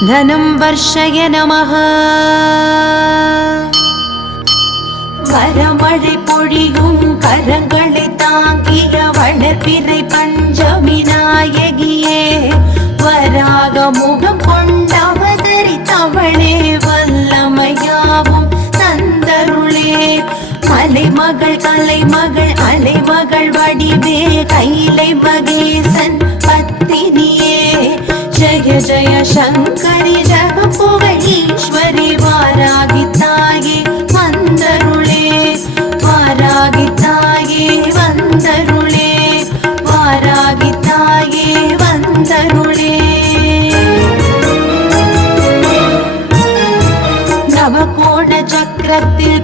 धनं वर्षय नमः வரமழை பொழியும் கரங்களை தாங்கிய வளர்பிறை பஞ்சமி நாயகியே வராக முகம் கொண்டவதரித்தவளே வல்லமையாவும் தந்தருளே மலைமகள் கலைமகள் அலைமகள் வடிவே கைலை மகேசன் பத்தினியே ஜய ஜய சங்கரி ஜகபுகழ் ஈஸ்வரி வாராகி தாயே வந்தருளே வாராகி தாயே வந்தருளே வாராகி தாயே வந்தருளே நவகோண சக்கரத்தில்